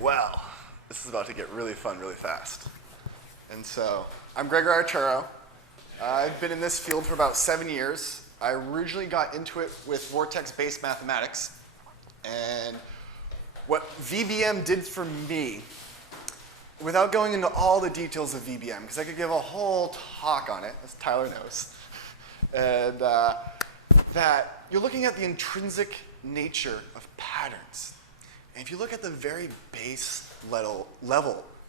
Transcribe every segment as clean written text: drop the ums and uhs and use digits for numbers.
Well, this is about to get really fun really fast. And so, I'm Gregor Arturo. I've been in this field for about 7 years. I originally got into it with Vortex Based Mathematics. And what VBM did for me, without going into all the details of VBM, because I could give a whole talk on it, as Tyler knows, and that you're looking at the intrinsic nature of patterns. And if you look at the very base level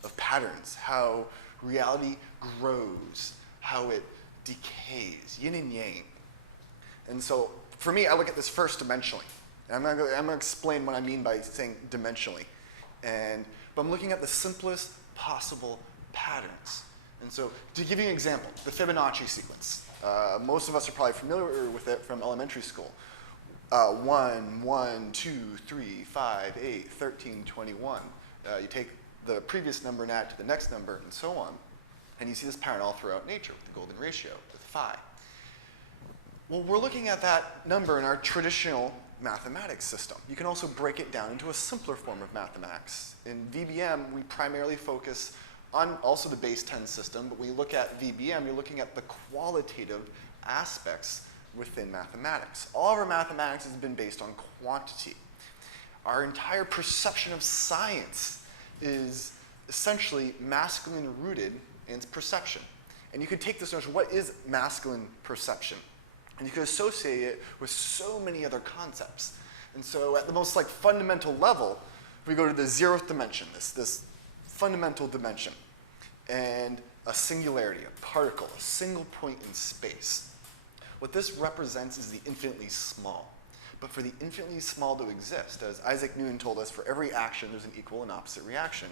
of patterns, how reality grows, how it decays, yin and yang. And so for me, I look at this first dimensionally. And I'm going to explain what I mean by saying dimensionally. But I'm looking at the simplest possible patterns. And so to give you an example, the Fibonacci sequence. Most of us are probably familiar with it from elementary school. 1, 1, 2, 3, 5, 8, 13, 21. You take the previous number and add to the next number and so on. And you see this pattern all throughout nature with the golden ratio, with phi. Well, we're looking at that number in our traditional mathematics system. You can also break it down into a simpler form of mathematics. In VBM, we primarily focus on also the base 10 system, but when you look at VBM, you're looking at the qualitative aspects within mathematics. All of our mathematics has been based on quantity. Our entire perception of science is essentially masculine rooted in its perception. And you could take this notion, what is masculine perception? And you could associate it with so many other concepts. And so at the most fundamental level, we go to the 0th dimension, this fundamental dimension, and a singularity, a particle, a single point in space. What this represents is the infinitely small. But for the infinitely small to exist, as Isaac Newton told us, for every action there's an equal and opposite reaction.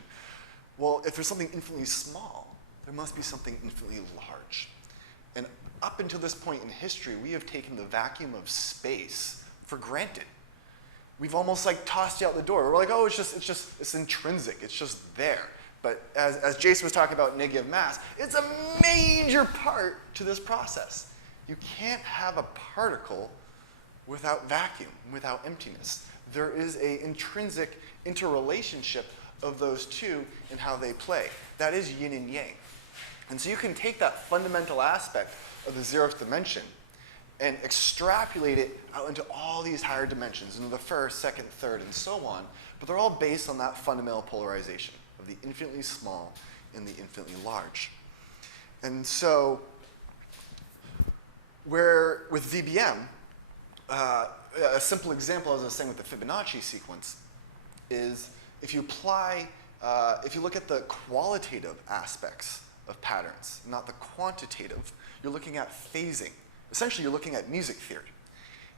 Well, if there's something infinitely small, there must be something infinitely large. And up until this point in history, we have taken the vacuum of space for granted. We've almost tossed it out the door. We're like, oh, it's intrinsic, it's just there. But as Jason was talking about negative mass, it's a major part to this process. You can't have a particle without vacuum, without emptiness. There is an intrinsic interrelationship of those two and how they play. That is yin and yang. And so you can take that fundamental aspect of the 0th dimension and extrapolate it out into all these higher dimensions, into the 1st, 2nd, 3rd, and so on. But they're all based on that fundamental polarization of the infinitely small and the infinitely large. And so where with VBM, a simple example, as I was saying with the Fibonacci sequence, is if you look at the qualitative aspects of patterns, not the quantitative, you're looking at phasing. Essentially, you're looking at music theory.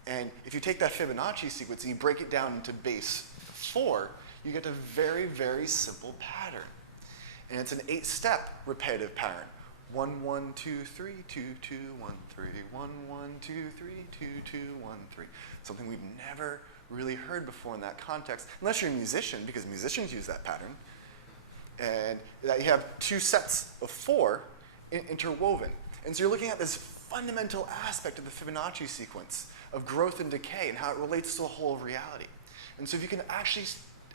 And if you take that Fibonacci sequence and you break it down into base 4, you get a very, very simple pattern. And it's an 8-step repetitive pattern. 1, 1, 2, 3, 2, 2, 1, 3, 1, 1, 2, 3, 2, 2, 1, 3. Something we've never really heard before in that context, unless you're a musician, because musicians use that pattern. And that you have 2 sets of 4 interwoven. And so you're looking at this fundamental aspect of the Fibonacci sequence of growth and decay and how it relates to the whole of reality. And so if you can actually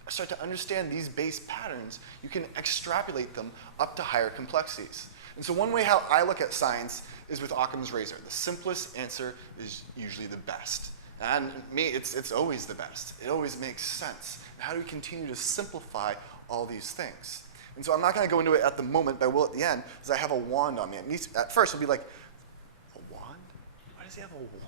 start to understand these base patterns, you can extrapolate them up to higher complexities. And so one way how I look at science is with Occam's razor. The simplest answer is usually the best. And me, it's always the best. It always makes sense. And how do we continue to simplify all these things? And so I'm not going to go into it at the moment, but I will at the end, because I have a wand on me. At first, it'll be like, a wand? Why does he have a wand?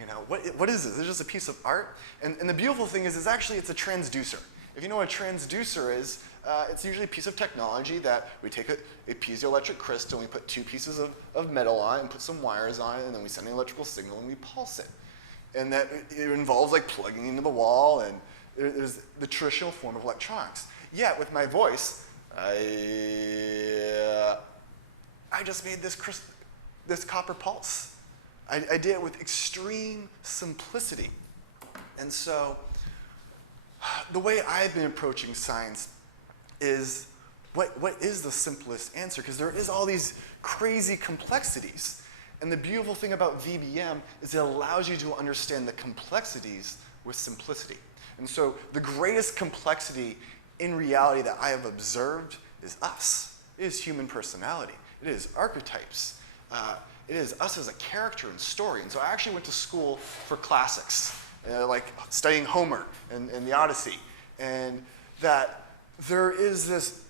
You know, what is this? Is it just a piece of art? And the beautiful thing is it's a transducer. If you know what a transducer is, it's usually a piece of technology that we take a piezoelectric crystal and we put 2 pieces of metal on it and put some wires on it, and then we send an electrical signal and we pulse it. And that it involves plugging into the wall, and there's the traditional form of electronics. Yet with my voice, I just made this copper pulse. I did it with extreme simplicity. And so the way I've been approaching science is what is the simplest answer? Because there is all these crazy complexities. And the beautiful thing about VBM is it allows you to understand the complexities with simplicity. And so the greatest complexity in reality that I have observed is us. It is human personality. It is archetypes. It is us as a character and story. And so I actually went to school for classics, like studying Homer and the Odyssey. And that there is this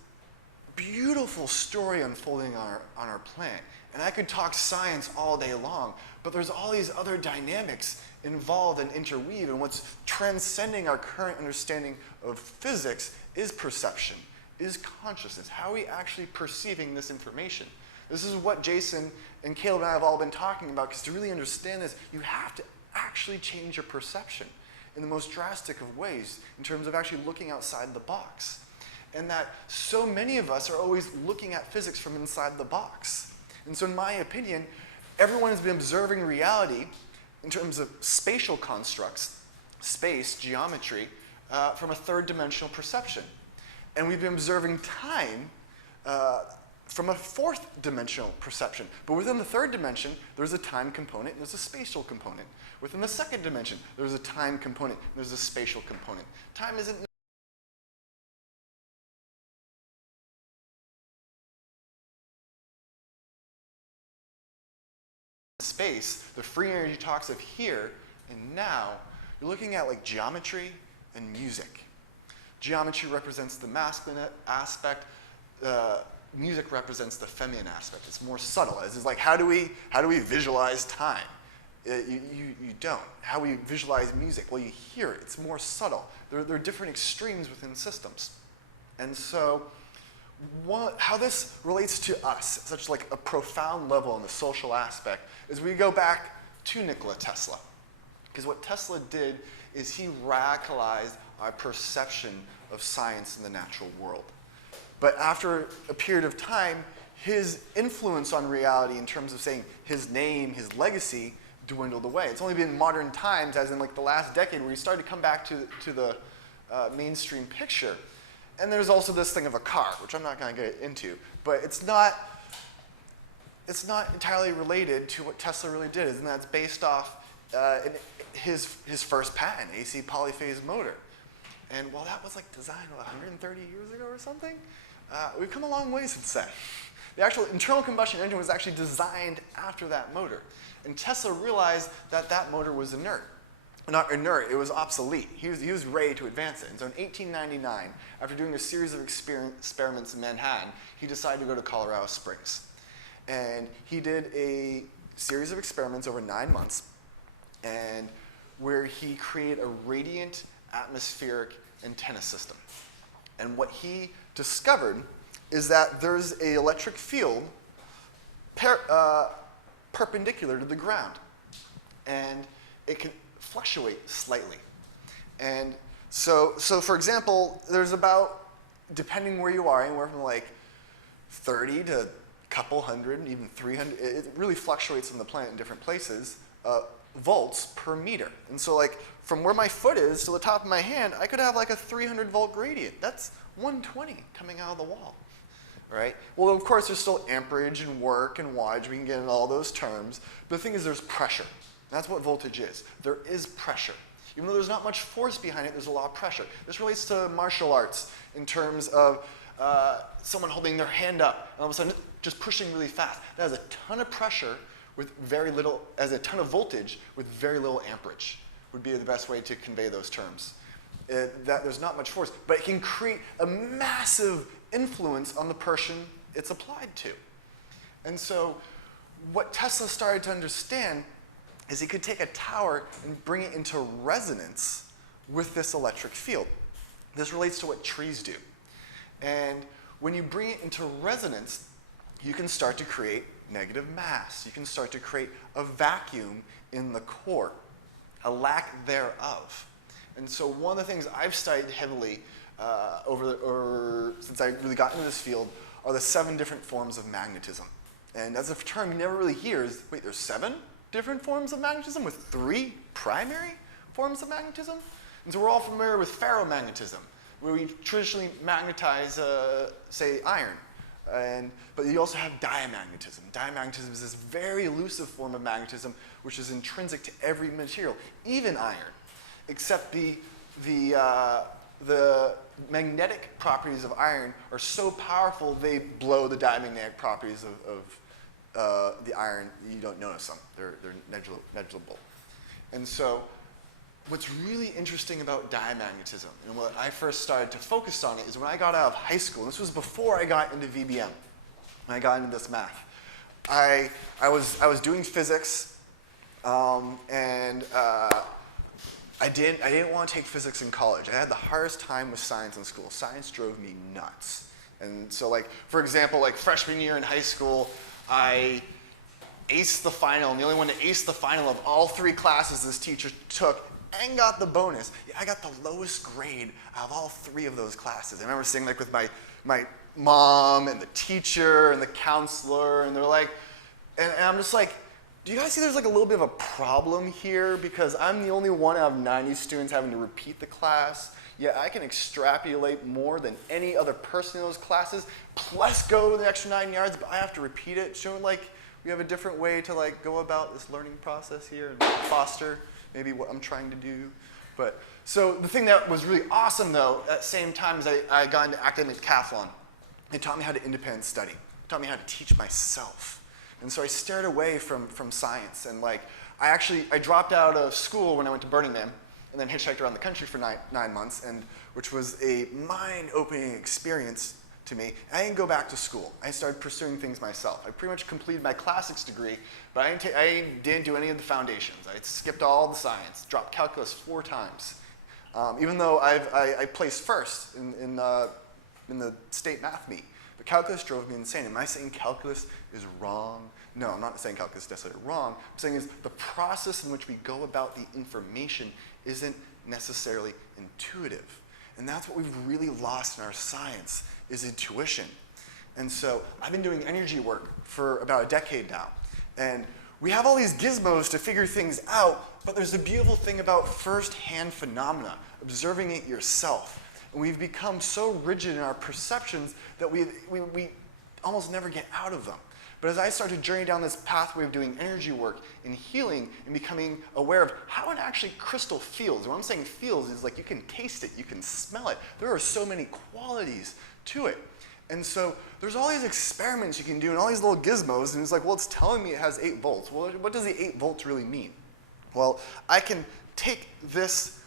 beautiful story unfolding on our planet. And I could talk science all day long, but there's all these other dynamics involved and interweave, and what's transcending our current understanding of physics is perception, is consciousness. How are we actually perceiving this information? This is what Jason and Caleb and I have all been talking about, because to really understand this, you have to actually change your perception in the most drastic of ways in terms of actually looking outside the box. And that so many of us are always looking at physics from inside the box. And so in my opinion, everyone has been observing reality in terms of spatial constructs, space, geometry, from a third-dimensional perception. And we've been observing time from a fourth-dimensional perception. But within the third dimension, there's a time component and there's a spatial component. Within the second dimension, there's a time component and there's a spatial component. Time isn't space. The free energy talks of here and now. You're looking at like geometry and music. Geometry represents the masculine aspect. Music represents the feminine aspect. It's more subtle. It's like, how do we visualize time? You don't. How we visualize music? Well, you hear it. It's more subtle. There are different extremes within systems. And so how this relates to us at such like a profound level on the social aspect is we go back to Nikola Tesla. Because what Tesla did is he radicalized our perception of science in the natural world. But after a period of time, his influence on reality in terms of saying his name, his legacy, dwindled away. It's only been modern times, as in like the last decade, where he started to come back to the mainstream picture. And there's also this thing of a car, which I'm not going to get into, but it's not entirely related to what Tesla really did, and that's based off his first patent, AC polyphase motor. And while that was like designed 130 years ago or something, we've come a long way since then. The actual internal combustion engine was actually designed after that motor. And Tesla realized that that motor was inert. Not inert, it was obsolete. He was ready to advance it. And so in 1899, after doing a series of experiments in Manhattan, he decided to go to Colorado Springs. And he did a series of experiments over 9 months, and where he created a radiant atmospheric antenna system. And what he discovered is that there's an electric field perpendicular to the ground. And it can fluctuate slightly. And so for example, there's about, depending where you are, anywhere from like 30 to a couple hundred, even 300, it really fluctuates on the planet in different places, volts per meter. And so like from where my foot is to the top of my hand, I could have like a 300 volt gradient. That's 120 coming out of the wall, right? Well, of course, there's still amperage and work and wattage. We can get into all those terms. But the thing is, there's pressure. That's what voltage is. There is pressure. Even though there's not much force behind it, there's a lot of pressure. This relates to martial arts in terms of someone holding their hand up and all of a sudden just pushing really fast. That has a ton of pressure with very little, as a ton of voltage with very little amperage would be the best way to convey those terms. That there's not much force, but it can create a massive influence on the person it's applied to. And so what Tesla started to understand is he could take a tower and bring it into resonance with this electric field. This relates to what trees do. And when you bring it into resonance, you can start to create negative mass. You can start to create a vacuum in the core, a lack thereof. And so one of the things I've studied heavily since I really got into this field are the 7 different forms of magnetism. And that's a term you never really hear is, wait, there's 7 different forms of magnetism with 3 primary forms of magnetism? And so we're all familiar with ferromagnetism, where we traditionally magnetize, say, iron. But you also have diamagnetism. Diamagnetism is this very elusive form of magnetism which is intrinsic to every material, even iron, except the the magnetic properties of iron are so powerful they blow the diamagnetic properties of the iron. You don't notice them. They're negligible. And so what's really interesting about diamagnetism, and what I first started to focus on it, is when I got out of high school. This was before I got into VBM. When I got into this math, I was doing physics, and I didn't want to take physics in college. I had the hardest time with science in school. Science drove me nuts. And so, like, for example, like freshman year in high school, I aced the final, and the only one to ace the final of all 3 classes this teacher took and got the bonus. Yeah, I got the lowest grade out of all 3 of those classes. I remember sitting like with my mom and the teacher and the counselor, and they're like, and I'm just like, do you guys see there's like a little bit of a problem here? Because I'm the only one out of 90 students having to repeat the class. Yeah, I can extrapolate more than any other person in those classes, plus go the extra 9 yards, but I have to repeat it. Showing like we have a different way to like go about this learning process here and foster maybe what I'm trying to do. But so the thing that was really awesome though, at the same time as I got into academic decathlon, it taught me how to independent study. It taught me how to teach myself. And so I steered away from science, and like I dropped out of school when I went to Burning Man, and then hitchhiked around the country for 9 months, and which was a mind-opening experience to me. I didn't go back to school. I started pursuing things myself. I pretty much completed my classics degree, but I didn't do any of the foundations. I skipped all the science, dropped calculus 4 times. Even though I placed first in the state math meet. But calculus drove me insane. Am I saying calculus is wrong? No, I'm not saying calculus is necessarily wrong. I'm saying is the process in which we go about the information isn't necessarily intuitive. And that's what we've really lost in our science, is intuition. And so I've been doing energy work for about a decade now. And we have all these gizmos to figure things out, but there's a beautiful thing about first-hand phenomena, observing it yourself. And we've become so rigid in our perceptions that we almost never get out of them. But as I started to journey down this pathway of doing energy work and healing and becoming aware of how an actually crystal feels, and when I'm saying feels is like you can taste it, you can smell it. There are so many qualities to it. And so there's all these experiments you can do and all these little gizmos, and it's like, well, it's telling me it has 8 volts. Well, what does the 8 volts really mean? Well, I can take this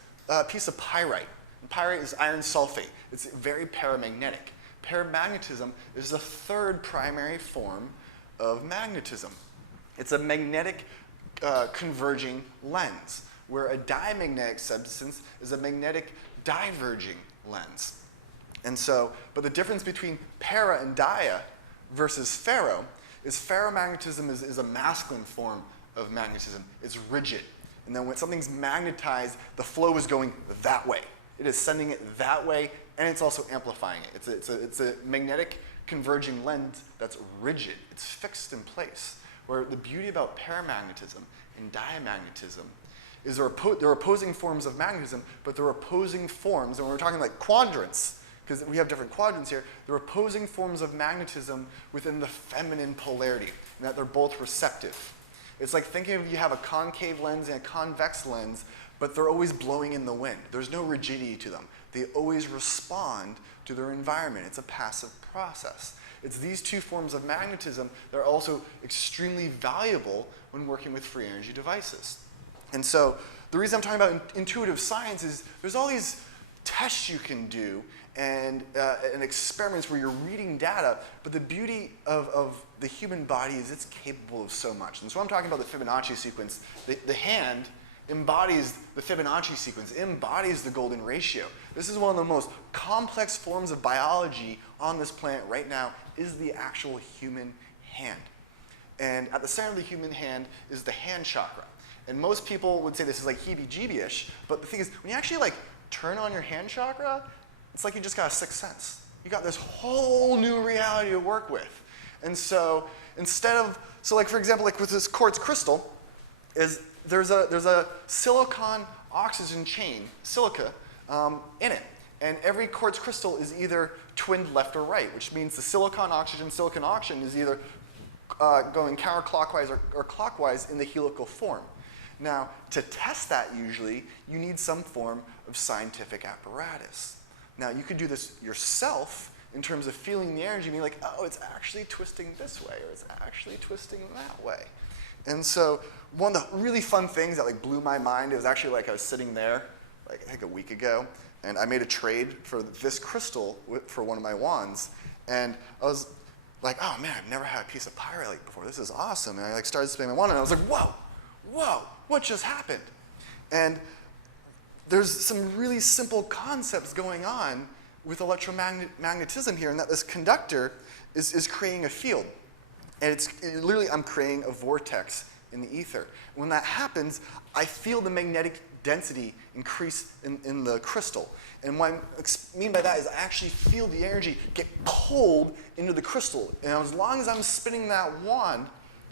piece of pyrite. Pyrite is iron sulfate. It's very paramagnetic. Paramagnetism is the 3rd primary form of magnetism. It's a magnetic converging lens, where a diamagnetic substance is a magnetic diverging lens. And so, but the difference between para and dia versus ferro is ferromagnetism is a masculine form of magnetism. It's rigid. And then when something's magnetized, the flow is going that way. It is sending it that way, and it's also amplifying it. It's a magnetic converging lens that's rigid. It's fixed in place. Where the beauty about paramagnetism and diamagnetism is they're opposing forms of magnetism, but they're opposing forms, and we're talking like quadrants, because we have different quadrants here, they're opposing forms of magnetism within the feminine polarity, and that they're both receptive. It's like thinking of you have a concave lens and a convex lens, but they're always blowing in the wind. There's no rigidity to them. They always respond to their environment. It's a passive process. It's these 2 forms of magnetism that are also extremely valuable when working with free energy devices. And so the reason I'm talking about intuitive science is there's all these tests you can do and experiments where you're reading data, but the beauty of the human body is it's capable of so much. And so I'm talking about the Fibonacci sequence. The hand embodies the Fibonacci sequence, embodies the golden ratio. This is one of the most complex forms of biology on this planet right now, is the actual human hand. And at the center of the human hand is the hand chakra. And most people would say this is like heebie-jeebie-ish, but the thing is, when you actually like turn on your hand chakra, it's like you just got a 6th sense. You got this whole new reality to work with. And so so like for example, like with this quartz crystal, there's a silicon oxygen chain, silica, in it. And every quartz crystal is either twinned left or right, which means the silicon oxygen is either going counterclockwise or clockwise in the helical form. Now, to test that usually, you need some form of scientific apparatus. Now, you could do this yourself in terms of feeling the energy, being like, oh, it's actually twisting this way, or it's actually twisting that way. And so one of the really fun things that like blew my mind, it was actually like I was sitting there, like I think a week ago, and I made a trade for this crystal for one of my wands, and I was like, oh man, I've never had a piece of pyrite before. This is awesome. And I like started spinning my wand, and I was like, whoa, what just happened? And there's some really simple concepts going on with electromagnetism here, and that this conductor is creating a field. And literally, I'm creating a vortex in the ether. When that happens, I feel the magnetic density increase in the crystal. And what I mean by that is I actually feel the energy get pulled into the crystal. And as long as I'm spinning that wand,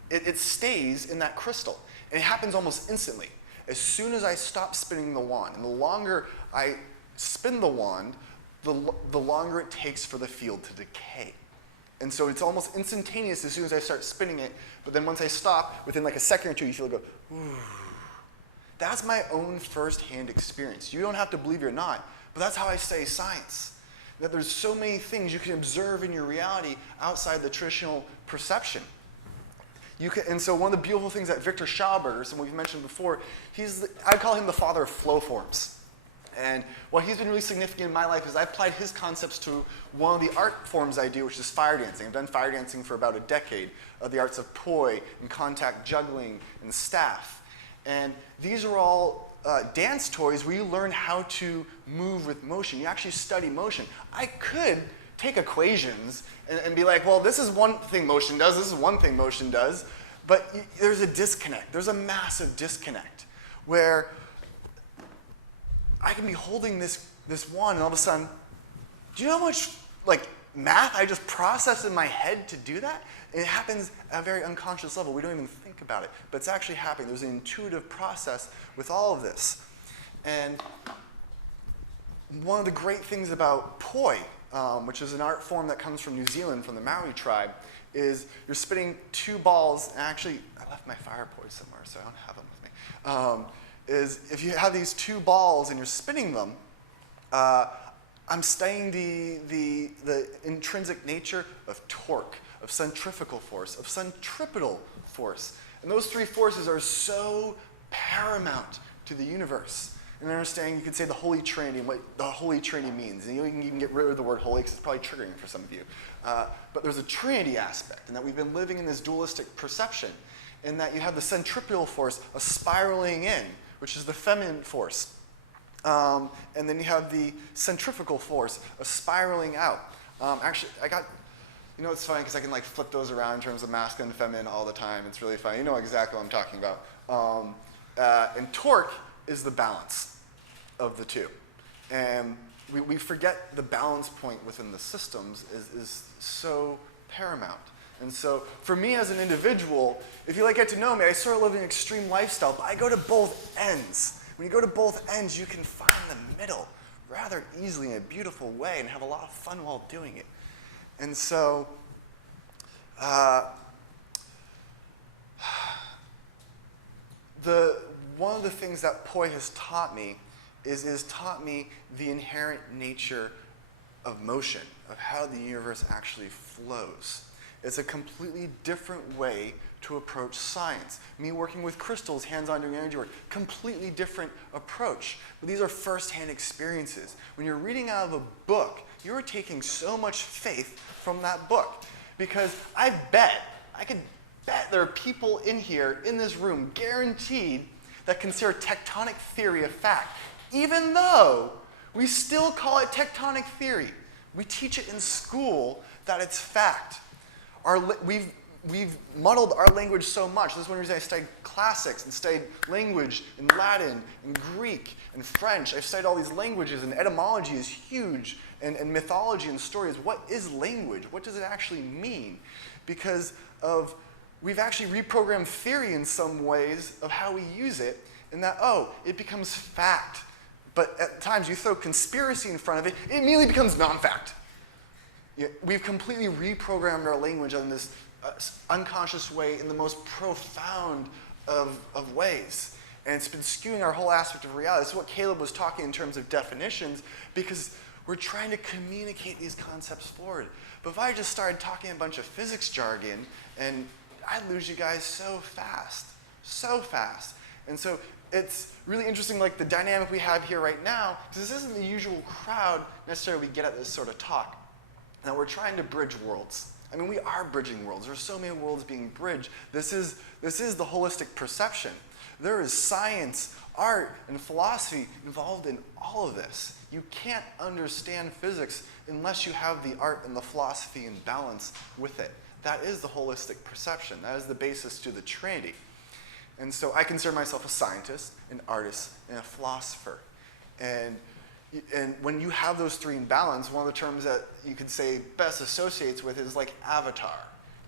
it stays in that crystal. And it happens almost instantly. As soon as I stop spinning the wand, and the longer I spin the wand, the longer it takes for the field to decay. And so it's almost instantaneous as soon as I start spinning it, but then once I stop, within like a second or two, you feel it go, ooh. That's my own first-hand experience. You don't have to believe it or not, but that's how I study science. That there's so many things you can observe in your reality outside the traditional perception. And so one of the beautiful things that Victor Schauberger, and we've mentioned before, I call him the father of flow forms. And what he's been really significant in my life is I applied his concepts to one of the art forms I do, which is fire dancing. I've done fire dancing for about a decade, of the arts of poi and contact juggling and staff. And these are all dance toys where you learn how to move with motion. You actually study motion. I could take equations and be like, well, this is one thing motion does, this is one thing motion does, but there's a disconnect. There's a massive disconnect where I can be holding this wand, and all of a sudden, do you know how much like math I just processed in my head to do that? And it happens at a very unconscious level. We don't even think about it, but it's actually happening. There's an intuitive process with all of this. And one of the great things about poi, which is an art form that comes from New Zealand, from the Maori tribe, is you're spinning two balls, and actually, I left my fire poi somewhere, so I don't have them with me. Is if you have these two balls and you're spinning them, I'm studying the intrinsic nature of torque, of centrifugal force, of centripetal force. And those three forces are so paramount to the universe. And understanding, you could say the Holy Trinity and what the Holy Trinity means. And you can get rid of the word holy because it's probably triggering for some of you. But there's a Trinity aspect, and that we've been living in this dualistic perception, in that you have the centripetal force, a spiraling in, which is the feminine force. And then you have the centrifugal force, a spiraling out. Actually, it's funny because I can like flip those around in terms of masculine and feminine all the time. It's really funny. You know exactly what I'm talking about. And torque is the balance of the two. And we forget the balance point within the systems is so paramount. And so for me as an individual, if you get to know me, I sort of live an extreme lifestyle, but I go to both ends. When you go to both ends, you can find the middle rather easily in a beautiful way and have a lot of fun while doing it. And so one of the things that poi has taught me is taught me the inherent nature of motion, of how the universe actually flows. It's a completely different way to approach science. Me working with crystals, hands-on doing energy work, completely different approach. But these are first-hand experiences. When you're reading out of a book, you're taking so much faith from that book. Because I could bet there are people in here, in this room, guaranteed, that consider tectonic theory a fact, even though we still call it tectonic theory. We teach it in school that it's fact. We've muddled our language so much. This is one reason I studied classics and studied language in Latin and Greek and French. I've studied all these languages, and etymology is huge, and mythology and stories. What is language? What does it actually mean? Because we've actually reprogrammed theory in some ways of how we use it, and that, it becomes fact. But at times you throw conspiracy in front of it, it immediately becomes non-fact. We've completely reprogrammed our language in this unconscious way in the most profound of ways. And it's been skewing our whole aspect of reality. This is what Caleb was talking in terms of definitions, because We're trying to communicate these concepts forward. But if I just started talking a bunch of physics jargon, and I'd lose you guys so fast, so fast. And so it's really interesting, like the dynamic we have here right now, because this isn't the usual crowd necessarily we get at this sort of talk. Now we're trying to bridge worlds. I mean, we are bridging worlds. There's so many worlds being bridged. This is the holistic perception. There is science, art, and philosophy involved in all of this. You can't understand physics unless you have the art and the philosophy in balance with it. That is the holistic perception. That is the basis to the Trinity. And so I consider myself a scientist, an artist, and a philosopher. And when you have those three in balance, one of the terms that you could say best associates with is like avatar.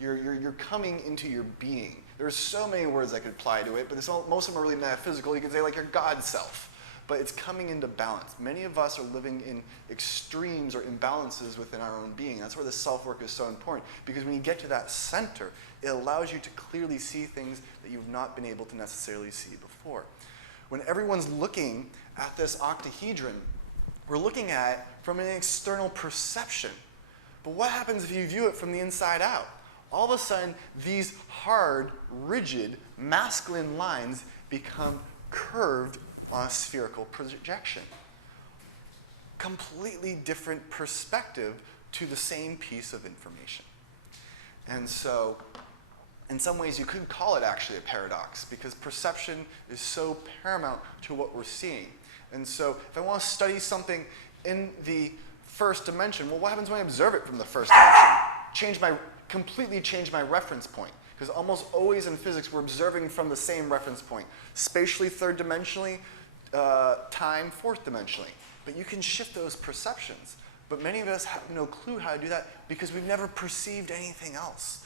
You're coming into your being. There's so many words I could apply to it, but most of them are really metaphysical. You could say like your God self. But it's coming into balance. Many of us are living in extremes or imbalances within our own being. That's where the self-work is so important. Because when you get to that center, it allows you to clearly see things that you've not been able to necessarily see before. When everyone's looking at this octahedron, we're looking at it from an external perception. But what happens if you view it from the inside out? All of a sudden, these hard, rigid, masculine lines become curved on a spherical projection. Completely different perspective to the same piece of information. And so, in some ways, you could call it actually a paradox, because perception is so paramount to what we're seeing. And so, if I want to study something in the first dimension, well, what happens when I observe it from the first dimension? Completely change my reference point. Because almost always in physics, we're observing from the same reference point. Spatially, third dimensionally, time, fourth dimensionally. But you can shift those perceptions. But many of us have no clue how to do that because we've never perceived anything else.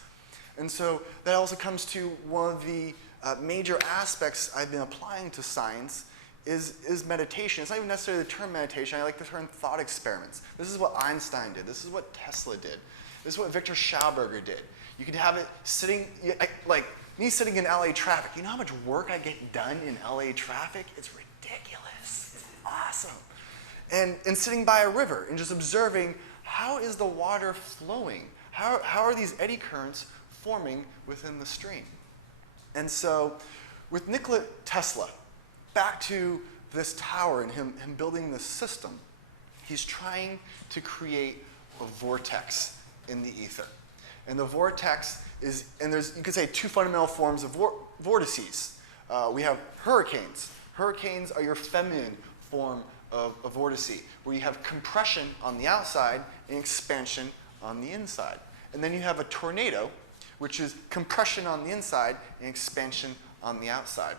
And so that also comes to one of the major aspects I've been applying to science is meditation. It's not even necessarily the term meditation. I like the term thought experiments. This is what Einstein did. This is what Tesla did. This is what Victor Schauberger did. You can have it sitting, like me sitting in LA traffic. You know how much work I get done in LA traffic? It's ridiculous. It's awesome. And sitting by a river and just observing, how is the water flowing? How are these eddy currents forming within the stream? And so with Nikola Tesla, back to this tower and him building this system, he's trying to create a vortex in the ether. And the vortex is, and there's, you could say, two fundamental forms of vortices. We have hurricanes. Hurricanes are your feminine form of a vortice, where you have compression on the outside and expansion on the inside. And then you have a tornado, which is compression on the inside and expansion on the outside.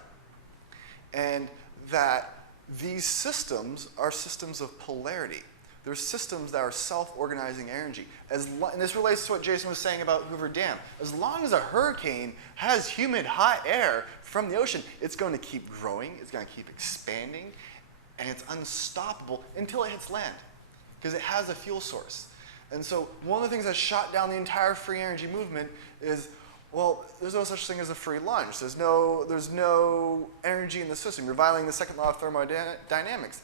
And that these systems are systems of polarity. They're systems that are self-organizing energy. And this relates to what Jason was saying about Hoover Dam. As long as a hurricane has humid, hot air from the ocean, it's going to keep growing, it's going to keep expanding, and it's unstoppable until it hits land, because it has a fuel source. And so one of the things that shot down the entire free energy movement is, well, there's no such thing as a free lunch. There's no energy in the system. You're violating the second law of thermodynamics.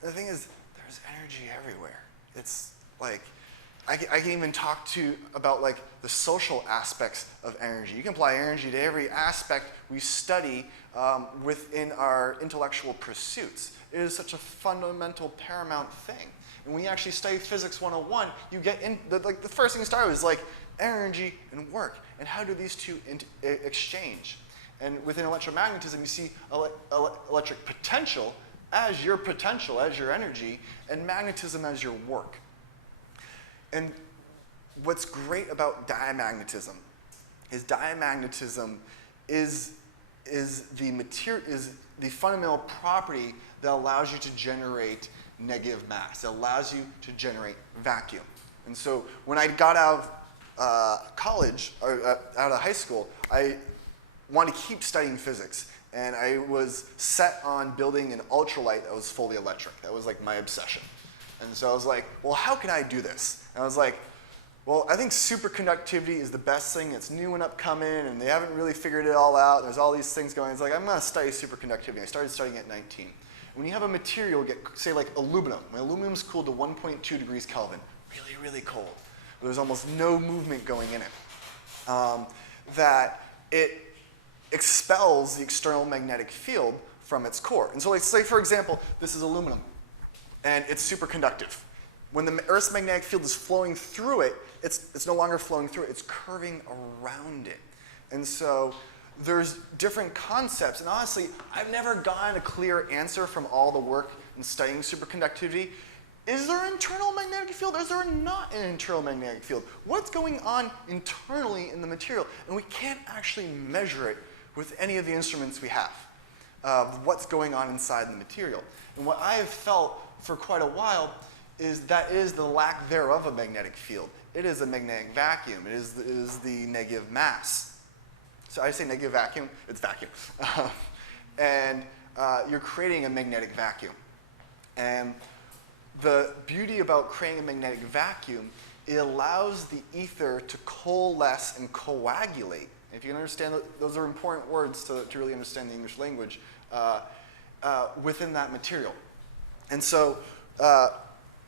And the thing is, there's energy everywhere. It's like, I can even talk about like the social aspects of energy. You can apply energy to every aspect we study within our intellectual pursuits. It is such a fundamental, paramount thing. And when you actually study Physics 101, you get in, the first thing you start with is like energy and work. And how do these two exchange? And within electromagnetism, you see electric potential as your energy, and magnetism as your work. And what's great about diamagnetism is the fundamental property that allows you to generate negative mass. It allows you to generate vacuum. And so when I got out of college, or out of high school, I wanted to keep studying physics. And I was set on building an ultralight that was fully electric. That was like my obsession. And so I was like, well, how can I do this? And I was like, well, I think superconductivity is the best thing. It's new and upcoming, and they haven't really figured it all out. There's all these things going. It's like, I'm going to study superconductivity. I started studying at 19. When you have a material get, say like aluminum, when aluminum is cooled to 1.2 degrees Kelvin, really, really cold, there's almost no movement going in it, that it expels the external magnetic field from its core. And so like, say for example, this is aluminum, and it's superconductive. When the Earth's magnetic field is flowing through it, it's no longer flowing through it, it's curving around it. And so there's different concepts, and honestly, I've never gotten a clear answer from all the work in studying superconductivity. Is there an internal magnetic field? Is there not an internal magnetic field? What's going on internally in the material? And we can't actually measure it with any of the instruments we have, what's going on inside the material. And what I have felt for quite a while is that is the lack thereof of a magnetic field. It is a magnetic vacuum. It is the negative mass. So I say negative vacuum, it's vacuum. And you're creating a magnetic vacuum. And the beauty about creating a magnetic vacuum, it allows the ether to coalesce and coagulate. If you can understand, those are important words to really understand the English language, within that material. And so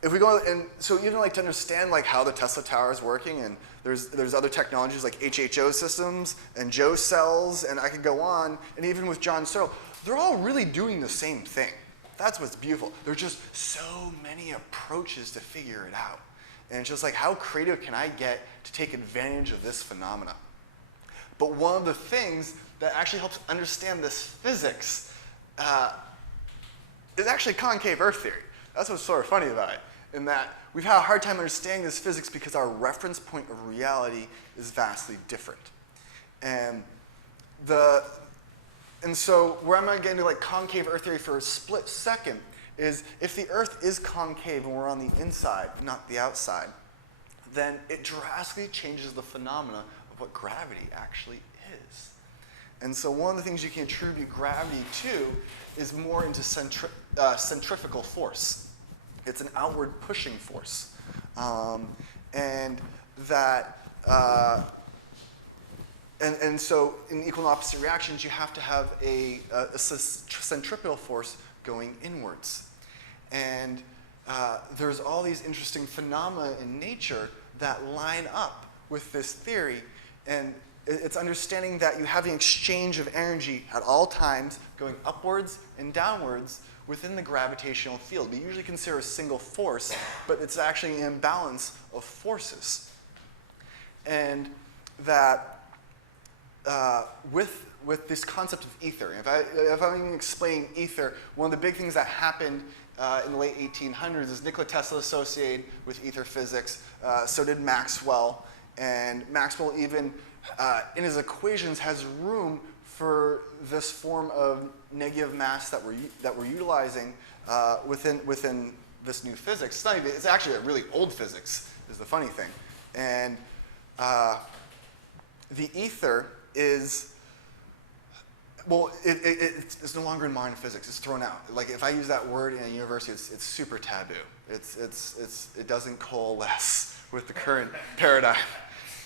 if we go, and so even like to understand like how the Tesla Tower is working, and there's other technologies like HHO systems and Joe cells, and I could go on, and even with John Searle, they're all really doing the same thing. That's what's beautiful. There's just so many approaches to figure it out. And it's just like, how creative can I get to take advantage of this phenomena? But one of the things that actually helps understand this physics is actually concave Earth theory. That's what's sort of funny about it, in that we've had a hard time understanding this physics because our reference point of reality is vastly different. And so where I'm going to get into like concave Earth theory for a split second is if the Earth is concave and we're on the inside, not the outside, then it drastically changes the phenomena of what gravity actually is. And so one of the things you can attribute gravity to is more into centrifugal force. It's an outward pushing force. And so in equal and opposite reactions, you have to have a centripetal force going inwards. And there's all these interesting phenomena in nature that line up with this theory. And it's understanding that you have an exchange of energy at all times going upwards and downwards within the gravitational field. We usually consider a single force, but it's actually an imbalance of forces. And that with this concept of ether, if I'm even explaining ether, one of the big things that happened in the late 1800s is Nikola Tesla associated with ether physics. So did Maxwell. And Maxwell even, in his equations, has room for this form of negative mass that we're utilizing within this new physics. It's actually a really old physics, is the funny thing. And the ether is, well, it's no longer in modern physics. It's thrown out. Like if I use that word in a university, it's super taboo. It doesn't coalesce with the current paradigm.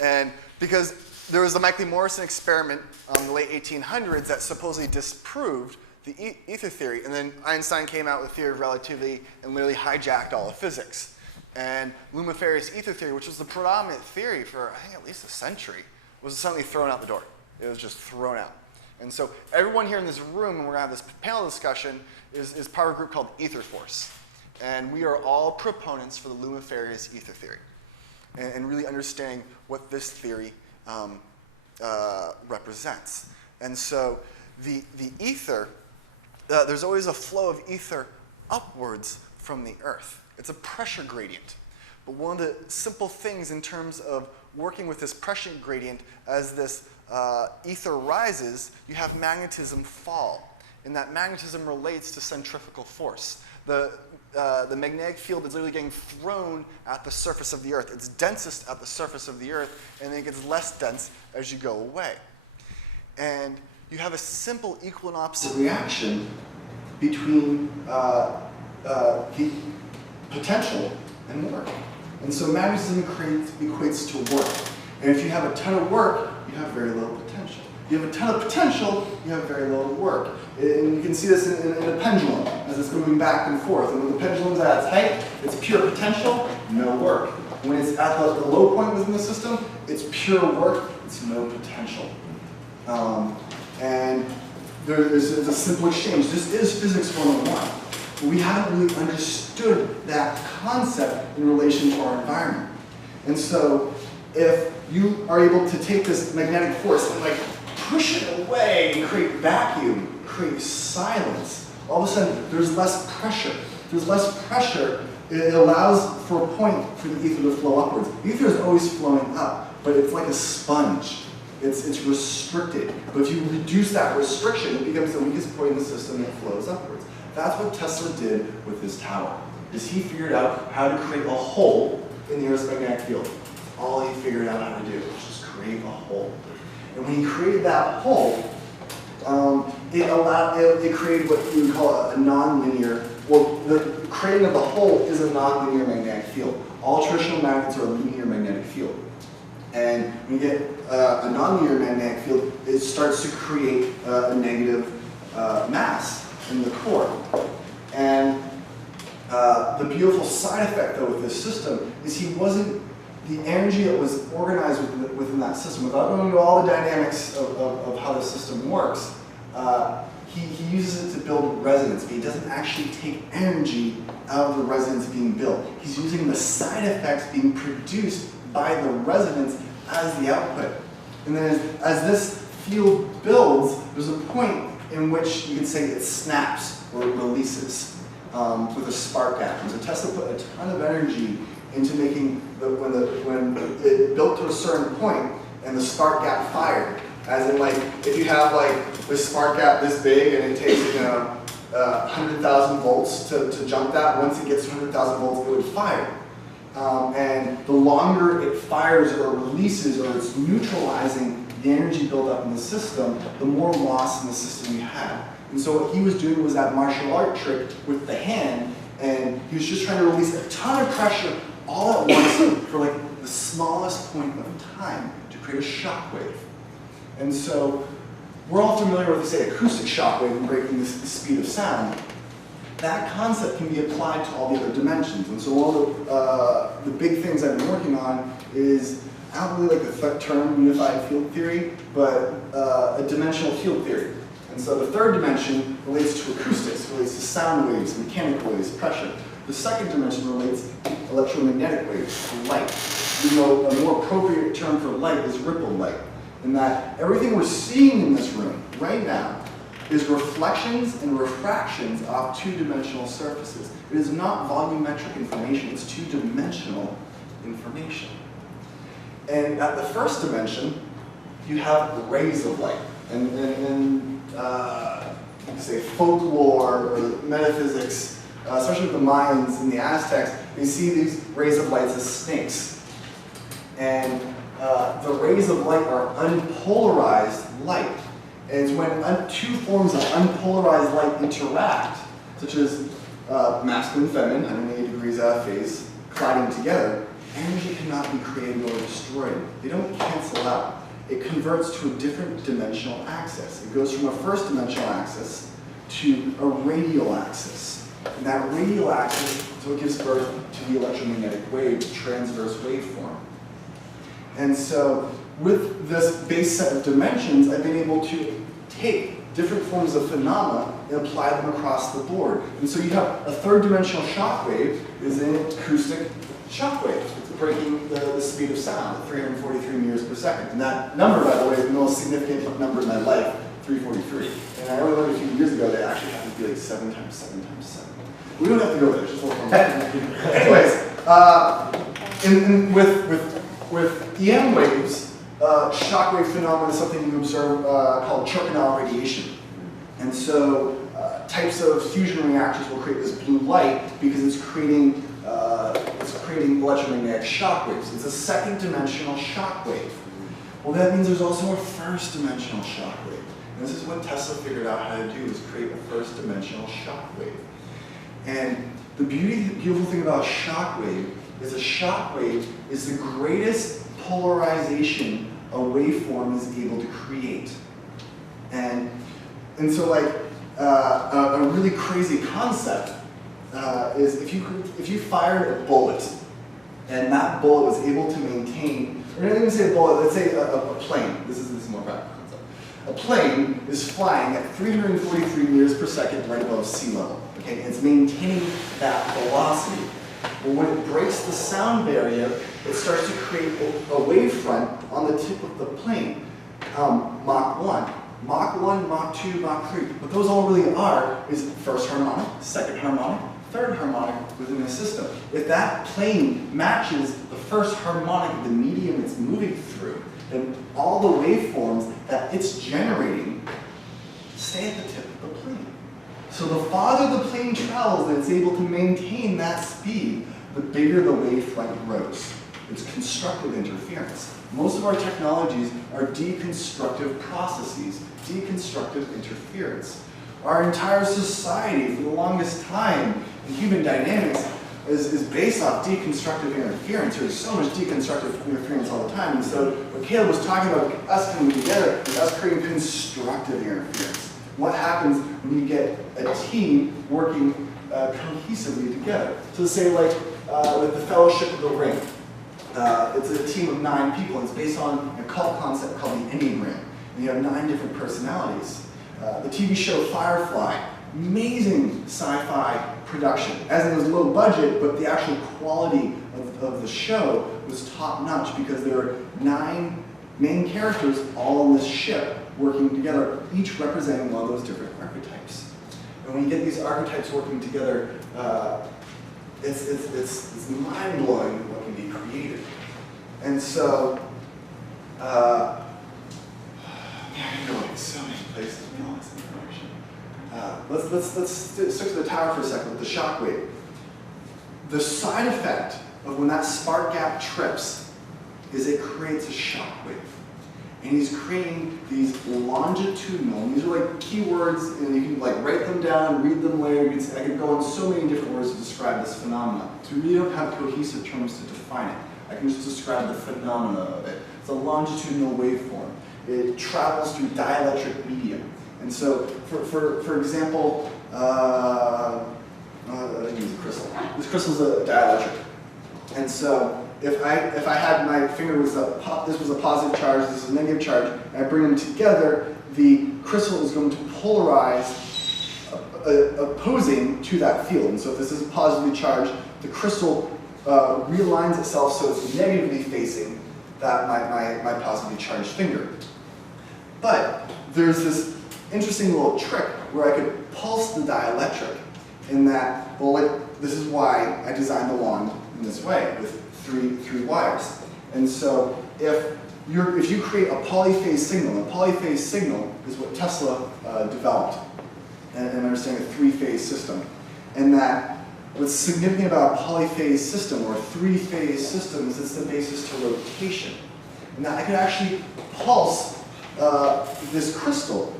And because there was the Michael Morrison experiment in the late 1800s that supposedly disproved the ether theory, and then Einstein came out with theory of relativity and literally hijacked all of physics. And lumiferious ether theory, which was the predominant theory for, I think, at least a century, was suddenly thrown out the door. It was just thrown out. And so everyone here in this room, and we're going to have this panel discussion, is part of a group called Ether Force. And we are all proponents for the lumiferious ether theory, and really understanding what this theory represents. And so the ether, there's always a flow of ether upwards from the Earth. It's a pressure gradient. But one of the simple things in terms of working with this pressure gradient, as this ether rises, you have magnetism fall. And that magnetism relates to centrifugal force. The magnetic field is literally getting thrown at the surface of the Earth. It's densest at the surface of the Earth, and then it gets less dense as you go away. And you have a simple equal and opposite reaction between the potential and work. And so magnetism equates to work. And if you have a ton of work, you have very little potential. You have a ton of potential, you have very little work. And you can see this in a pendulum. as it's moving back and forth. And when the pendulum's at its height, it's pure potential, no work. When it's at the low point within the system, it's pure work, it's no potential. And there's a simple exchange. This is physics 101. But we haven't really understood that concept in relation to our environment. And so if you are able to take this magnetic force and like push it away and create vacuum, create silence, all of a sudden there's less pressure. There's less pressure. It allows for a point for the ether to flow upwards. Ether is always flowing up, but it's like a sponge. It's restricted. But if you reduce that restriction, it becomes the weakest point in the system and it flows upwards. That's what Tesla did with his tower. Is he figured out how to create a hole in the Earth's magnetic field. All he figured out how to do was just create a hole. And when he created that hole, it created what you would call a nonlinear. Well, the creating of the hole is a nonlinear magnetic field. All traditional magnets are a linear magnetic field. And when you get a nonlinear magnetic field, it starts to create a negative mass in the core. And the beautiful side effect, though, with this system is the energy that was organized within that system, without going into all the dynamics of how the system works, he uses it to build resonance, but he doesn't actually take energy out of the resonance being built. He's using the side effects being produced by the resonance as the output. And then as this field builds, there's a point in which you could say it snaps or it releases with a spark gap. And so Tesla put a ton of energy into making, when it built to a certain point and the spark gap fired. As in, like, if you have like a spark gap this big and it takes 100,000 volts to jump that, once it gets to 100,000 volts, it would fire. And the longer it fires or releases or it's neutralizing the energy buildup in the system, the more loss in the system you have. And so what he was doing was that martial art trick with the hand, and he was just trying to release a ton of pressure all at once for like the smallest point of time to create a shock wave. And so we're all familiar with, say, acoustic shock wave and breaking the speed of sound. That concept can be applied to all the other dimensions. And so one of the big things I've been working on is, I don't really like the term unified field theory, but a dimensional field theory. And so the third dimension relates to acoustics, relates to sound waves, mechanical waves, pressure. The second dimension relates to electromagnetic waves, light. You know, a more appropriate term for light is ripple light. In that everything we're seeing in this room right now is reflections and refractions off two-dimensional surfaces. It is not volumetric information, it's two-dimensional information. And at the first dimension, you have rays of light. And say folklore or metaphysics, especially with the Mayans and the Aztecs, they see these rays of light as snakes. And the rays of light are unpolarized light. And it's when two forms of unpolarized light interact, such as masculine and feminine, 180 degrees out of phase, colliding together, energy cannot be created or destroyed. They don't cancel out. It converts to a different dimensional axis. It goes from a first dimensional axis to a radial axis. And that radial axis is what gives birth to the electromagnetic wave, the transverse waveform. And so with this base set of dimensions, I've been able to take different forms of phenomena and apply them across the board. And so you have a third dimensional shock wave is an acoustic shock wave. It's breaking the speed of sound at 343 meters per second. And that number, by the way, is the most significant number in my life, 343. And I only learned a few years ago that it actually happens to be like 7 times 7 times 7. We don't have to go there, it's just more fun. Anyways, with EM waves, shockwave phenomena is something you observe called Chernobyl radiation. And so types of fusion reactors will create this blue light because it's creating electromagnetic shock waves. It's a second dimensional shock wave. Well, that means there's also a first dimensional shock wave. And this is what Tesla figured out how to do, is create a first dimensional shock wave. And the beautiful thing about a shock wave is a shock wave is the greatest polarization a waveform is able to create. And so like, a really crazy concept is if you fired a bullet and that bullet was able to maintain, or not even say a bullet, let's say a plane. This is more practical concept. A plane is flying at 343 meters per second right above sea level. Okay, and it's maintaining that velocity. But when it breaks the sound barrier, it starts to create a wavefront on the tip of the plane. Mach 1. Mach 1, Mach 2, Mach 3. What those all really are is first harmonic, second harmonic, third harmonic within a system. If that plane matches the first harmonic of the medium it's moving through, then all the waveforms that it's generating stay at the tip of the plane. So the farther the plane travels and it's able to maintain that speed, the bigger the wavefront grows. It's constructive interference. Most of our technologies are deconstructive processes, deconstructive interference. Our entire society, for the longest time, in human dynamics, is based off deconstructive interference. There's so much deconstructive interference all the time. And so what Caleb was talking about, us coming together, is us creating constructive interference. What happens when you get a team working cohesively together? So say like with the Fellowship of the Ring. It's a team of 9 people, and it's based on a cult concept called the Enneagram. And you have 9 different personalities. The TV show Firefly, amazing sci-fi production. As in it was low budget, but the actual quality of the show was top-notch because there were 9 main characters all on this ship working together, each representing one of those different archetypes. And when you get these archetypes working together, it's mind-blowing what can be created. And so, man, I can go like so many places with all this information. Let's stick to the tower for a second with the shock wave. The side effect of when that spark gap trips is it creates a shock wave. And he's creating these longitudinal, and these are like keywords, and you can like write them down, read them later. I could go on so many different words to describe this phenomenon. So we really don't have cohesive terms to define it. I can just describe the phenomena of it. It's a longitudinal waveform. It travels through dielectric medium. And so, for example, I use a crystal. This crystal is a dielectric. And so, if I had my finger was this was a positive charge, this is a negative charge, and I bring them together, the crystal is going to polarize opposing to that field. And so if this is positively charged, the crystal realigns itself so it's negatively facing that my positively charged finger. But there's this interesting little trick where I could pulse the dielectric in that, well, like, this is why I designed the wand in this way, with three wires. And so if you create a polyphase signal is what Tesla developed, and understanding a 3-phase system. And that what's significant about a polyphase system or a 3-phase system is it's the basis to rotation. And that I could actually pulse this crystal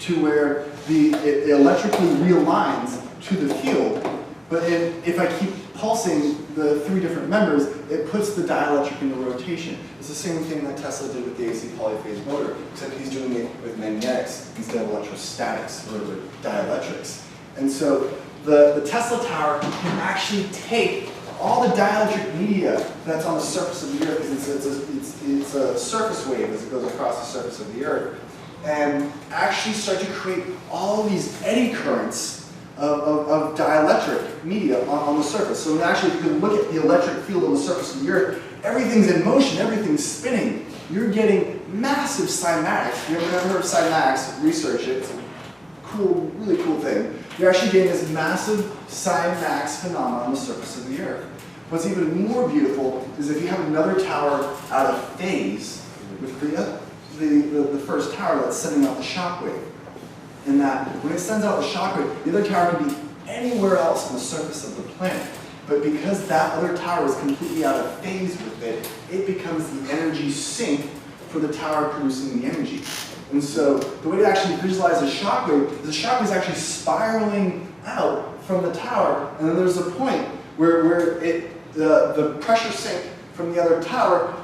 to where it electrically realigns to the field, but if I keep pulsing the 3 different members, it puts the dielectric into rotation. It's the same thing that Tesla did with the AC polyphase motor, except he's doing it with magnetics instead of electrostatics or with dielectrics. And so the Tesla Tower can actually take all the dielectric media that's on the surface of the Earth, because it's a surface wave as it goes across the surface of the Earth, and actually start to create all these eddy currents of dielectric media on the surface. So actually, if you can look at the electric field on the surface of the Earth, everything's in motion, everything's spinning. You're getting massive cymatics. If you've ever heard of cymatics, research it. It's a cool, really cool thing. You're actually getting this massive cymatics phenomenon on the surface of the Earth. What's even more beautiful is if you have another tower out of phase with the first tower that's sending out the shock wave. And that when it sends out the shockwave, the other tower can be anywhere else on the surface of the planet. But because that other tower is completely out of phase with it, it becomes the energy sink for the tower producing the energy. And so the way to actually visualize a shockwave is the shockwave is actually spiraling out from the tower, and then there's a point where the pressure sink from the other tower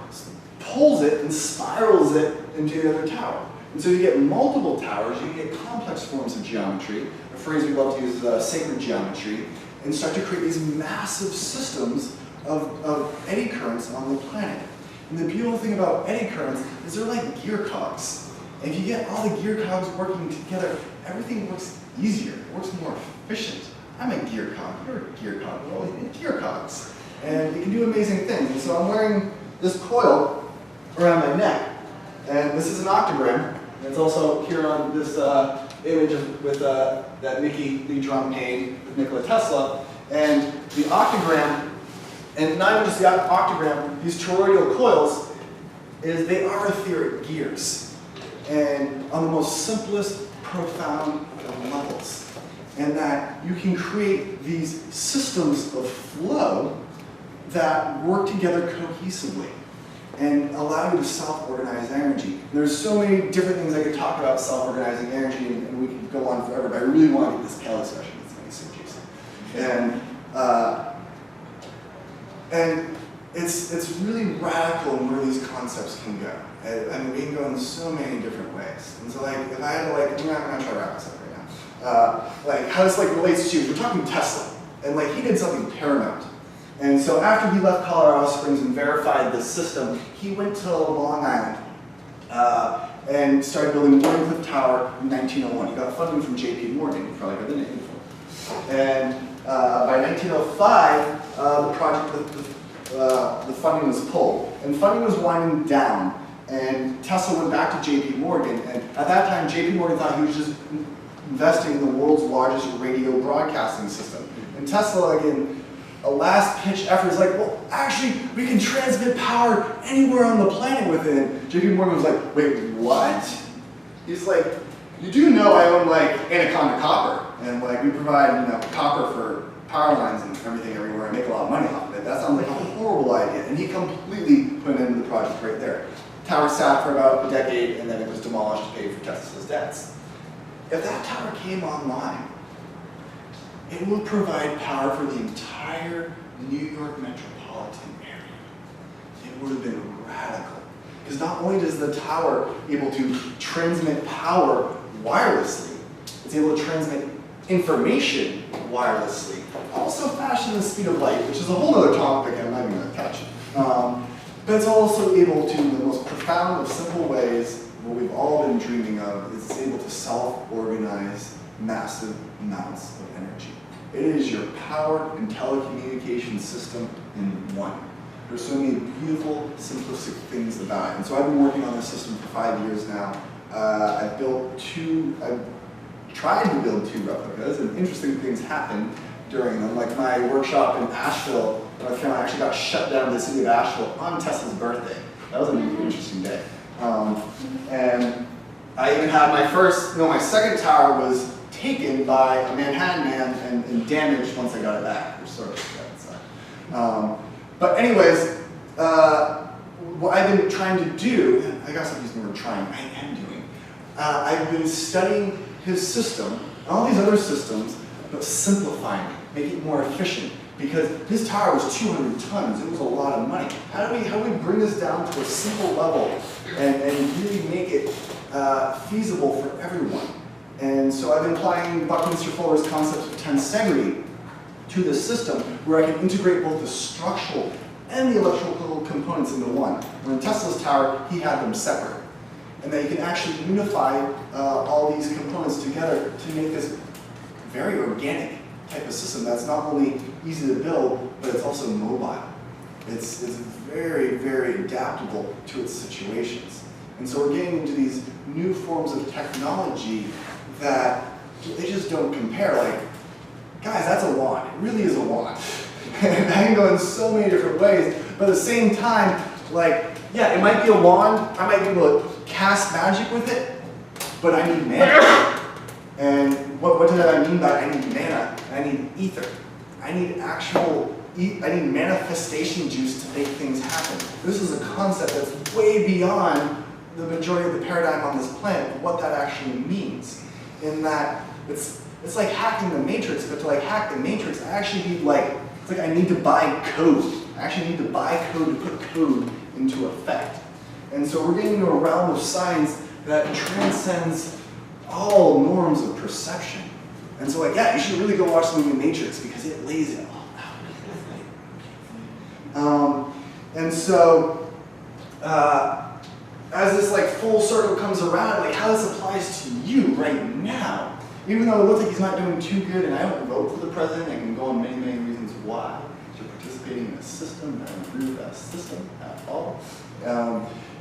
pulls it and spirals it into the other tower. And so you get multiple towers, you can get complex forms of geometry, a phrase we love to use is sacred geometry, and start to create these massive systems of eddy currents on the planet. And the beautiful thing about eddy currents is they're like gear cogs. And if you get all the gear cogs working together, everything works easier, it works more efficient. I'm a gear cog, you're a gear cog, we're all gear cogs. And it can do amazing things. And so I'm wearing this coil around my neck. And this is an octagram. And it's also here on this image with that Mickey Lee drum made with Nikola Tesla. And the octagram, and not even just the octagram, these toroidal coils, they are etheric gears. And on the most simplest, profound of levels. And that you can create these systems of flow that work together cohesively and allow you to self-organize energy. There's so many different things I could talk about self-organizing energy, and we could go on forever, but I really want to get this Kelly session. It's nice and juicy. And it's really radical in where these concepts can go. I mean, we can go in so many different ways. And so, like, if I had to, like, I'm gonna try to wrap this up right now. Like, how this, like, relates to, we're talking Tesla, and, like, he did something paramount. And so after he left Colorado Springs and verified this system, he went to Long Island and started building Wardenclyffe Tower in 1901. He got funding from J.P. Morgan, you probably heard the name before. And by 1905, the funding was pulled. And funding was winding down. And Tesla went back to J.P. Morgan. And at that time, J.P. Morgan thought he was just investing in the world's largest radio broadcasting system. And Tesla, again, a last pitch effort is like, well, actually, we can transmit power anywhere on the planet with it. J.P. Morgan was like, wait, what? He's like, you do know I own, like, Anaconda Copper, and, like, we provide, you know, copper for power lines and everything everywhere and make a lot of money off of it. That sounds like a horrible idea. And he completely put an end to the project right there. Tower sat for about a decade, and then it was demolished to pay for Tesla's debts. If that tower came online, it would provide power for the entire New York metropolitan area. It would have been radical. Because not only is the tower able to transmit power wirelessly, it's able to transmit information wirelessly, also faster than the speed of light, which is a whole other topic I'm not even going to touch. But it's also able to, in the most profound of simple ways, what we've all been dreaming of, is it's able to self-organize massive amounts of energy. It is your power and telecommunication system in one. There's so many beautiful, simplistic things about it. And so I've been working on this system for 5 years now. I've tried to build 2 replicas, and interesting things happened during them. Like my workshop in Asheville, North Carolina, actually got shut down in the city of Asheville on Tesla's birthday. That was an interesting day. And I even had my second tower was taken by a Manhattan man and damaged once I got it back. We're sort of sad. But anyways, what I've been trying to do, I guess I'm using the word trying, I am doing, I've been studying his system, all these other systems, but simplifying it, making it more efficient. Because his tower was 200 tons, it was a lot of money. How do we bring this down to a simple level and really make it feasible for everyone? And so I've been applying Buckminster Fuller's concepts of tensegrity to this system, where I can integrate both the structural and the electrical components into one. When in Tesla's tower, he had them separate. And that you can actually unify all these components together to make this very organic type of system that's not only easy to build, but it's also mobile. It's very, very adaptable to its situations. And so we're getting into these new forms of technology that they just don't compare. Like, guys, that's a wand. It really is a wand. And I can go in so many different ways, but at the same time, like, yeah, it might be a wand. I might be able to cast magic with it, but I need mana. And what do I mean by I need mana? I need ether. I need manifestation juice to make things happen. This is a concept that's way beyond the majority of the paradigm on this planet, what that actually means. In that it's like hacking the matrix, but to like hack the matrix, I actually need it's like I need to buy code. I actually need to buy code to put code into effect. And so we're getting into a realm of science that transcends all norms of perception. And so like, yeah, you should really go watch the movie Matrix because it lays it all out. And so, as this like full circle comes around, like how this applies to you right now, even though it looks like he's not doing too good, and I don't vote for the president, I can go on many, many reasons why. You're participating in a system, I don't agree with that system at all.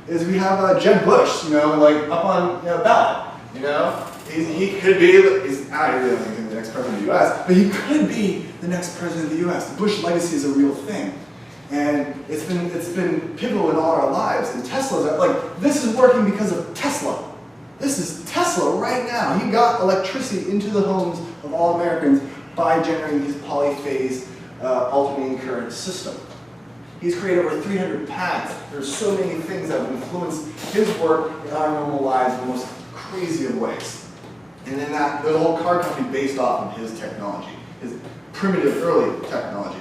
Is we have Jeb Bush, like up on ballot. He could be, he's not really the next president of the U.S., but he could be the next president of the U.S. The Bush legacy is a real thing. And it's been pivotal in all our lives. And Tesla's like, this is working because of Tesla. This is Tesla right now. He got electricity into the homes of all Americans by generating his polyphase alternating current system. He's created over 300 patents. There's so many things that have influenced his work in our normal lives in the most crazy of ways. And then the whole car company based off of his technology, his primitive early technology.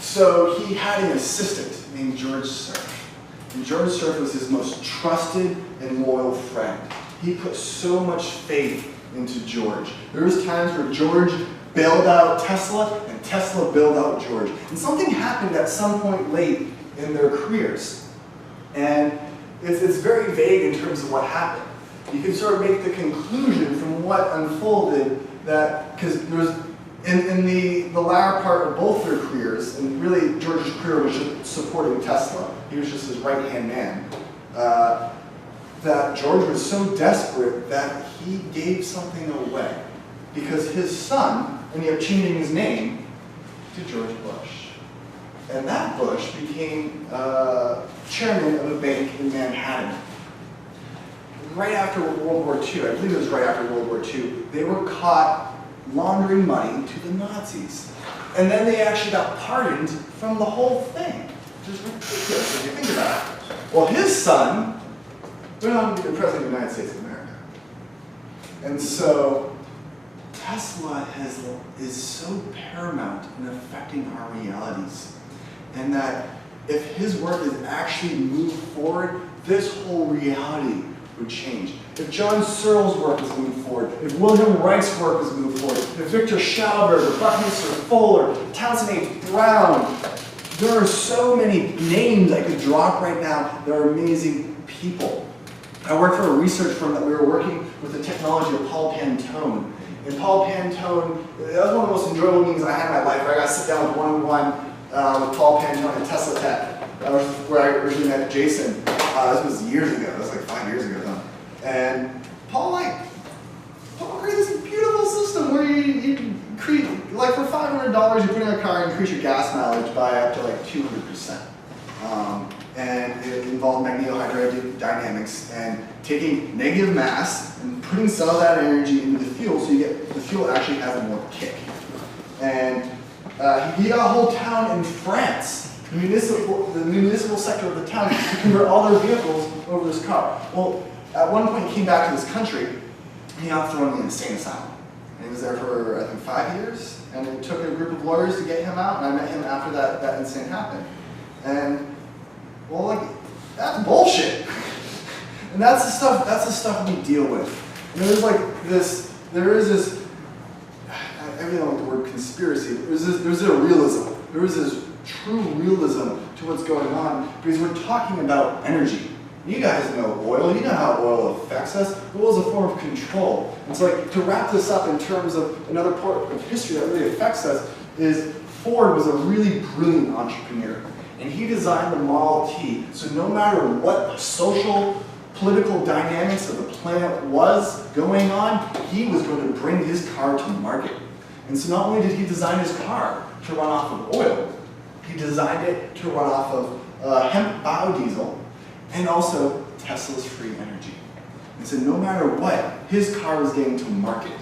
So he had an assistant named George Cerf. And George Cerf was his most trusted and loyal friend. He put so much faith into George. There was times where George bailed out Tesla and Tesla bailed out George. And something happened at some point late in their careers. And it's very vague in terms of what happened. You can sort of make the conclusion from what unfolded that, because there was, in the latter part of both their careers, and really George's career was just supporting Tesla, he was just his right-hand man, that George was so desperate that he gave something away. Because his son ended up changing his name to George Bush. And that Bush became chairman of a bank in Manhattan. Right after World War II, I believe it was right after World War II, they were caught laundering money to the Nazis. And then they actually got pardoned from the whole thing. Which is ridiculous if you think about it. Well, his son went on to be the president of the United States of America. And so Tesla is so paramount in affecting our realities. And that if his work is actually moved forward, this whole reality would change. If John Searle's work is moved forward, if Wilhelm Reich's work is moved forward, if Victor Schauberger, Buckminster Fuller, Townsend H. Brown, there are so many names I could drop right now that are amazing people. I work for a research firm that we were working with the technology of Paul Pantone. And Paul Pantone, that was one of the most enjoyable meetings I had in my life, where I got to sit down with one-on-one with Paul Pantone at Tesla Tech. That was where I originally met Jason. This was years ago. That was like 5 years ago now. And Paul created this beautiful system where you create, like for $500, you put in a car and increase your gas mileage by up to like 200%. And it involved magnetohydrodynamics and taking negative mass and putting some of that energy into the fuel so the fuel actually has more kick. And he got a whole town in France, the municipal sector of the town, to convert all their vehicles over this car. Well, at one point he came back to this country and he got thrown in the insane asylum. And he was there for, I think, 5 years. And it took a group of lawyers to get him out, and I met him after that incident happened. And well, like, that's bullshit. And that's the stuff we deal with. And there's this, I really don't like the word conspiracy, there's a realism. There is this true realism to what's going on, because we're talking about energy. You guys know oil, you know how oil affects us. Oil is a form of control. And so like, to wrap this up in terms of another part of history that really affects us is Ford was a really brilliant entrepreneur. And he designed the Model T, so no matter what the social, political dynamics of the planet was going on, he was going to bring his car to market. And so not only did he design his car to run off of oil, he designed it to run off of hemp biodiesel and also Tesla's free energy. And so no matter what, his car was getting to market.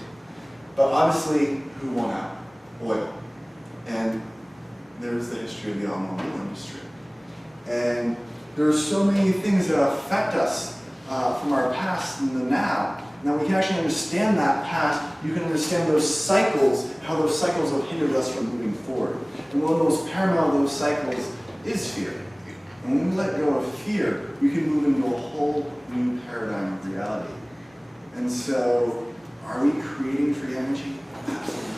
But obviously, who won out? Oil. And there's the history of the automobile industry. And there are so many things that affect us from our past and the now. Now we can actually understand that past, you can understand those cycles, how those cycles have hindered us from moving forward. And one of the most paramount of those cycles is fear. And when we let go of fear, we can move into a whole new paradigm of reality. And so, are we creating free energy? Absolutely.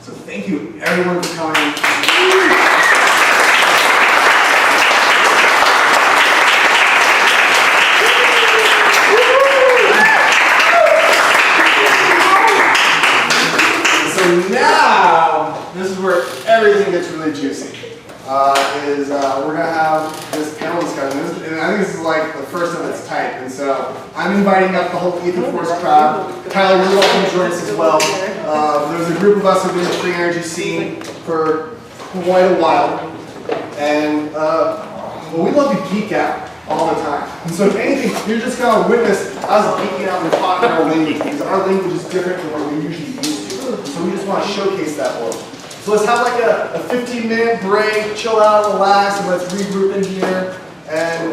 So thank you everyone for coming. So now, this is where everything gets really juicy. We're going to have this panel discussion, and I think this is like the first of its type, and so I'm inviting up the whole Ether Force crowd. Tyler, you're welcome to join us as well. There's a group of us who've been in the free energy scene for quite a while, and well, we love to geek out all the time. And so if anything, you're just going to witness us geeking out and talking our language, because our language is different than what we're usually used to. So we just want to showcase that world. So let's have like a 15-minute break, chill out, relax, and let's regroup in here. And